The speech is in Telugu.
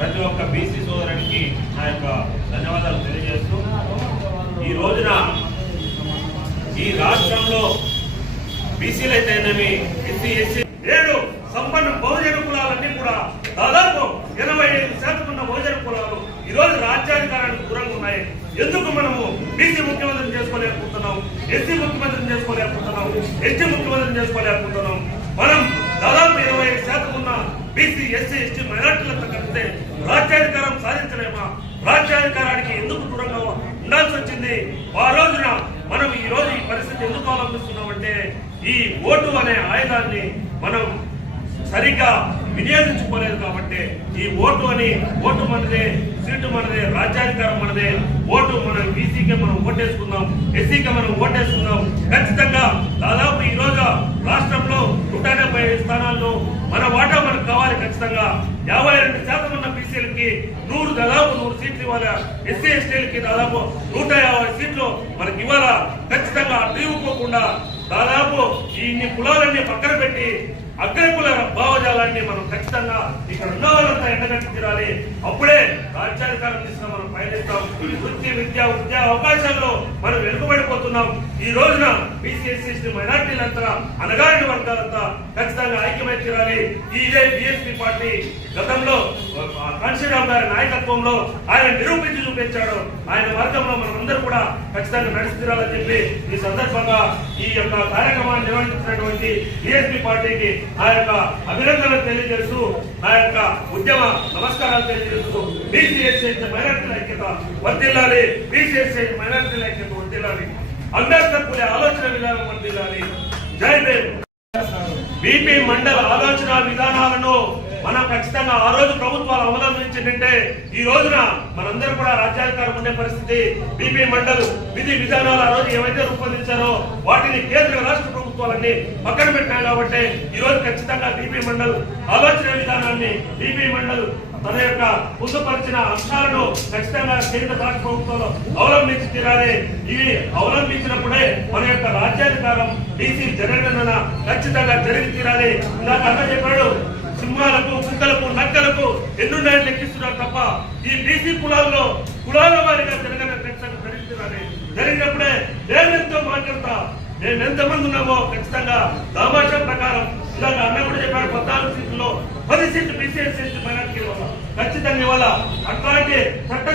ప్రతి ఒక్క బీసీ సోదరునికి నా యొక్క ధన్యవాదాలు తెలియజేస్తూ ఈ రోజున ఈ రాష్ట్రంలో బీసీలు అయితేనేమి ఎస్సీ 7 సంపన్న బహుజన కులాలన్నీ కూడా దాదాపు 85% ఉన్న బహుజన కులాలు ఈ రోజు రాజ్యాధికారానికి దూరంగా ఉన్నాయి. ఎందుకు మనము బీసీ ముఖ్యమంత్రిని చేసుకోలేకపోతున్నాం, ఎస్సీ ముఖ్యమంత్రిని చేసుకోలేకపోతున్నాం, ఎస్టీ ముఖ్యమంత్రిని చేసుకోలేకపోతున్నాం? మనం దాదాపు 25% ఉన్న బీసీ ఎస్సీ ఎస్టీ మైనార్టీలతో కలిస్తే రాజ్యాధికారం సాధించలేమా? రాజ్యాధికారానికి ఎందుకు దూరంగా ఉండాల్సి వచ్చింది? ఆ రోజున మనం ఈ రోజు ఈ పరిస్థితి ఎందుకు అవలంబిస్తున్నామంటే ఈ ఓటు అనే ఆయుధాన్ని మనం సరిగ్గా వినియోగించుకోలేదు కాబట్టి ఈ ఓటు మనదే, సీటు మనదే, రాజ్యాధికారం మనదే, ఓటు మనం బీసీకే మనం ఓటేసుకుందాం, ఎస్సీకే మనం ఓటేసుకుందాం. ఖచ్చితంగా దాదాపు ఈ రోజు రాష్ట్రంలో 175 స్థానాల్లో మన వాటా మనకు కావాలి. ఖచ్చితంగా 52% ఉన్న బీసీలకి దాదాపు 100 సీట్లు ఇవ్వాలి. ఎస్సీ ఎస్టీలకి దాదాపు 150 సీట్లు మనకి ఇవ్వాలా. ఖచ్చితంగా అడ్డుకోకుండా దాదాపు ఇన్ని కులాలన్నీ పక్కన పెట్టి అగ్రకుల భావజాలాన్ని మనం ఖచ్చితంగా ఇక్కడ ఉన్న వాళ్ళంతా ఎండగట్టి తీరాలి. అప్పుడే రాజ్యాధికారం తీసుకుని మనం పయనిస్తాం. వృత్తి విద్యా అవకాశాల్లో మనం వెనుకబడిపోతున్నాం. ఈ రోజున బీసీ ఎస్సీ ఎస్టీ మైనార్టీలంతా అనగారిన వర్గాలంతా ఖచ్చితంగా ఐక్యమై తీరాలి. ఇదే బీఎస్పీ పార్టీ గతంలో కాంశీరామ్ గారి నాయకత్వంలో ఆయన నిరూపించి చూపించాడు. ఆయన మార్గంలో మనమందరూ కూడా ఖచ్చితంగా నడిచి తీరాలని చెప్పి ఈ సందర్భంగా ఈ యొక్క కార్యక్రమాన్ని నిర్వహించినటువంటి బీఎస్పీ పార్టీకి ఆ యొక్క అభినందనలు తెలియజేస్తూ ఆ యొక్క ఉద్యమ నమస్కారాలు తెలియజేస్తూ బీసీ ఎస్సీ మైనార్టీల ఐక్యత వర్ధిల్లాలి, బీసీ ఎస్సీ మైనార్టీల ఐక్యత వర్ధిల్లాలి, అంబేద్కర్ పులి ఆలోచన విధానం వర్ధిల్లాలి. జై భీమ్. బీపీ మండల ఆలోచన విధానాలను మనం ఖచ్చితంగా ఆ రోజు ప్రభుత్వాలు అవలంబించిందంటే ఈ రోజున మనందరూ కూడా రాజ్యాధికారం ఉండే పరిస్థితి. బీపీ మండల్ విధి విధానాలు ఆ రోజు ఏవైతే రూపొందించారో వాటిని కేంద్ర రాష్ట్ర ప్రభుత్వాలన్నీ పక్కన పెట్టాయి కాబట్టి ఈ రోజు ఖచ్చితంగా బీపీ మండల్ ఆలోచన విధానాన్ని బీపీ మండల్ తన యొక్క పొందుపరిచిన అంశాలను ఖచ్చితంగా కేంద్ర రాష్ట్ర ప్రభుత్వాలు అవలంబించి తీరాలి. ఇవి అవలంబించినప్పుడే మన యొక్క రాజ్యాధికారం బీసీ జనగణన ఖచ్చితంగా జరిగి తీరాలి. ఇందాక అన్న చెప్పాడు, సింహాలకు కుక్కలకు నక్కలకు ఎన్నున్నాయని లెక్కిస్తున్నారు తప్ప ఈ బీసీ కులాల వారిగా జనగణన ఖచ్చితంగా జరుగుతున్నది. జరిగినప్పుడే మేమెంతో మాట్లాడతా, మేము ఎంతమంది ఉన్నామో ఖచ్చితంగా దామాషా ప్రకారం ఇలాగ అన్న కూడా చెప్పాడు 14 సీట్లలో 10 సీట్లు బీసీ ఎస్సీ మైనార్టీ ఖచ్చితంగా ఇవ్వాలా. అట్లాంటి చట్ట